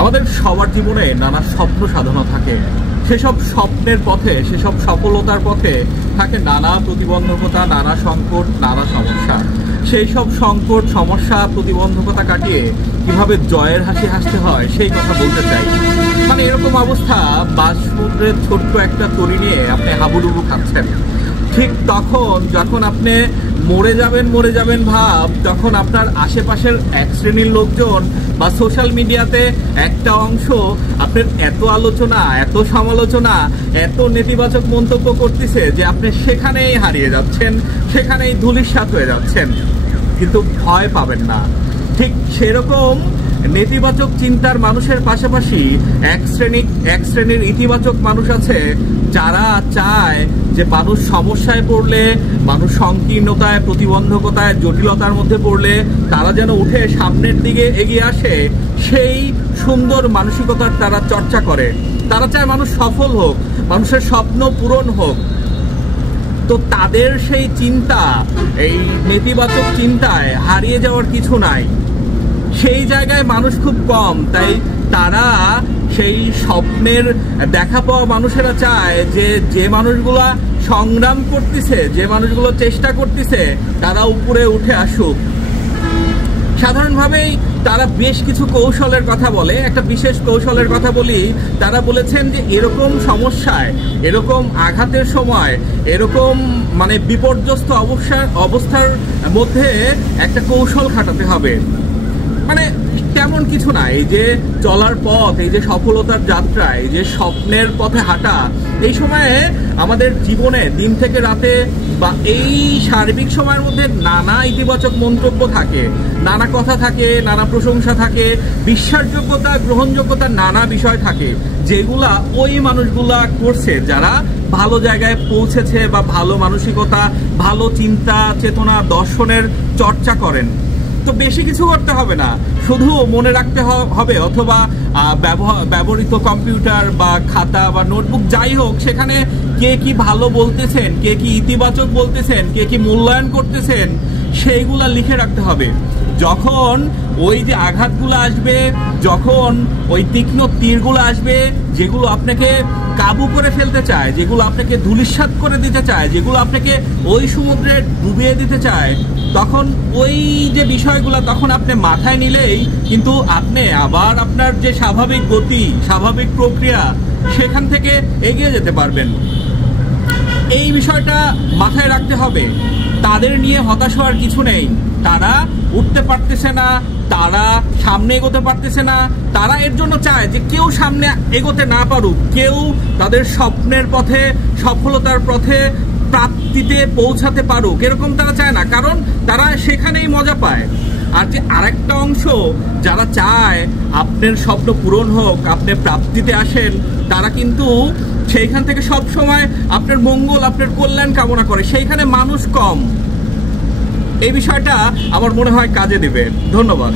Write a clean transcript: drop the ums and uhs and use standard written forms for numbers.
আমাদের সবার জীবনে নানা স্বপ্ন সাধনা থাকে। সেসব স্বপ্নের পথে, সেসব সফলতার পথে থাকে নানা প্রতিবন্ধকতা, নানা সংকট, নানা সমস্যা। সেই সব সংকট, সমস্যা, প্রতিবন্ধকতা কাটিয়ে কিভাবে জয়ের হাসি হাসতে হয় সেই কথা বলতে চাই। মানে এরকম অবস্থা, সমুদ্রের ছোট্ট একটা তরি নিয়ে আপনি হাবুডুবু খাচ্ছেন। ঠিক তখন যখন আপনি মরে যাবেন ভাব, তখন আপনার আশেপাশের এক শ্রেণীর লোকজন বা সোশ্যাল মিডিয়াতে একটা অংশ আপনার এত আলোচনা, এত সমালোচনা, এত নেতিবাচক মন্তব্য করতেছে যে আপনি সেখানেই হারিয়ে যাচ্ছেন, সেখানেই ধূলিসাৎ হয়ে যাচ্ছেন। কিন্তু ভয় পাবেন না। ঠিক সেরকম নেতিবাচক চিন্তার মানুষের পাশাপাশি এক শ্রেণীর ইতিবাচক মানুষ আছে যারা চায় যে মানুষ সমস্যায় পড়লে, মানুষ সংকীর্ণতায়, প্রতিবন্ধকতায়, জটিলতার মধ্যে পড়লে তারা যেন উঠে সামনের দিকে এগিয়ে আসে, সেই সুন্দর মানসিকতার তারা চর্চা করে। তারা চায় মানুষ সফল হোক, মানুষের স্বপ্ন পূরণ হোক। তো তাদের সেই চিন্তা, এই নেতিবাচক চিন্তায় হারিয়ে যাওয়ার কিছু নাই। সেই জায়গায় মানুষ খুব কম, তাই তারা সেই স্বপ্নের দেখা পাওয়া মানুষেরা চায় যে মানুষগুলা সংগ্রাম করতেছে, যে মানুষগুলো চেষ্টা করতেছে, তারা উপরে উঠে আসুক। সাধারণভাবেই তারা বেশ কিছু কৌশলের কথা বলে। একটা বিশেষ কৌশলের কথা বলি। তারা বলেছেন যে এরকম সমস্যায়, এরকম আঘাতের সময়, এরকম মানে বিপর্যস্ত অবস্থার মধ্যে একটা কৌশল খাটাতে হবে। মানে তেমন কিছু না, এই যে চলার পথ, এই যে সফলতার যাত্রা, এই যে স্বপ্নের পথে হাঁটা, এই সময়ে আমাদের জীবনে দিন থেকে রাতে বা এই সার্বিক সময়ের মধ্যে নানা ইতিবাচক মন্তব্য থাকে, নানা কথা থাকে, নানা প্রশংসা থাকে, বিশ্বাসযোগ্যতা, গ্রহণযোগ্যতা, নানা বিষয় থাকে, যেগুলা ওই মানুষগুলা করছে যারা ভালো জায়গায় পৌঁছেছে বা ভালো মানসিকতা, ভালো চিন্তা চেতনা, দর্শনের চর্চা করেন। তো বেশি কিছু করতে হবে না, শুধু মনে রাখতে হবে অথবা ব্যবহৃত কম্পিউটার বা খাতা বা নোটবুক যাই হোক, সেখানে কে কি ভালো বলতেছেন, কে কি ইতিবাচক বলতেছেন, কে কি মূল্যায়ন করতেছেন, সেইগুলা লিখে রাখতে হবে। যখন ওই যে আঘাতগুলো আসবে, যখন ওই তীক্ষ্ণ তীরগুলো আসবে, যেগুলো আপনাকে কাবু করে ফেলতে চায়, যেগুলো আপনাকে ধূলিসাৎ করে দিতে চায়, যেগুলো আপনাকে ওই সমুদ্রে ডুবিয়ে দিতে চায়, তখন ওই যে বিষয়গুলো তখন আপনি মাথায় নিলেই কিন্তু আপনি আবার আপনার যে স্বাভাবিক গতি, স্বাভাবিক প্রক্রিয়া, সেখান থেকে এগিয়ে যেতে পারবেন। এই বিষয়টা মাথায় রাখতে হবে। তাদের নিয়ে হতাশ হওয়ার কিছু নেই। তারা উঠতে পারতেছে না, তারা সামনে এগোতে পারতেছে না, তারা এর জন্য চায় যে কেউ সামনে এগোতে না পারুক, কেউ তাদের স্বপ্নের পথে, সফলতার পথে, প্রাপ্তিতে পৌঁছাতে পারুক, এরকম তারা চায় না, কারণ তারা সেখানেই মজা পায়। আর যে আরেকটা অংশ যারা চায় আপনার স্বপ্ন পূরণ হোক, আপনি প্রাপ্তিতে আসেন, তারা কিন্তু সেইখান থেকে সব সময় আপনার মঙ্গল, আপনার কল্যাণ কামনা করে। সেইখানে মানুষ কম। এই বিষয়টা আমার মনে হয় কাজে দেবে। ধন্যবাদ।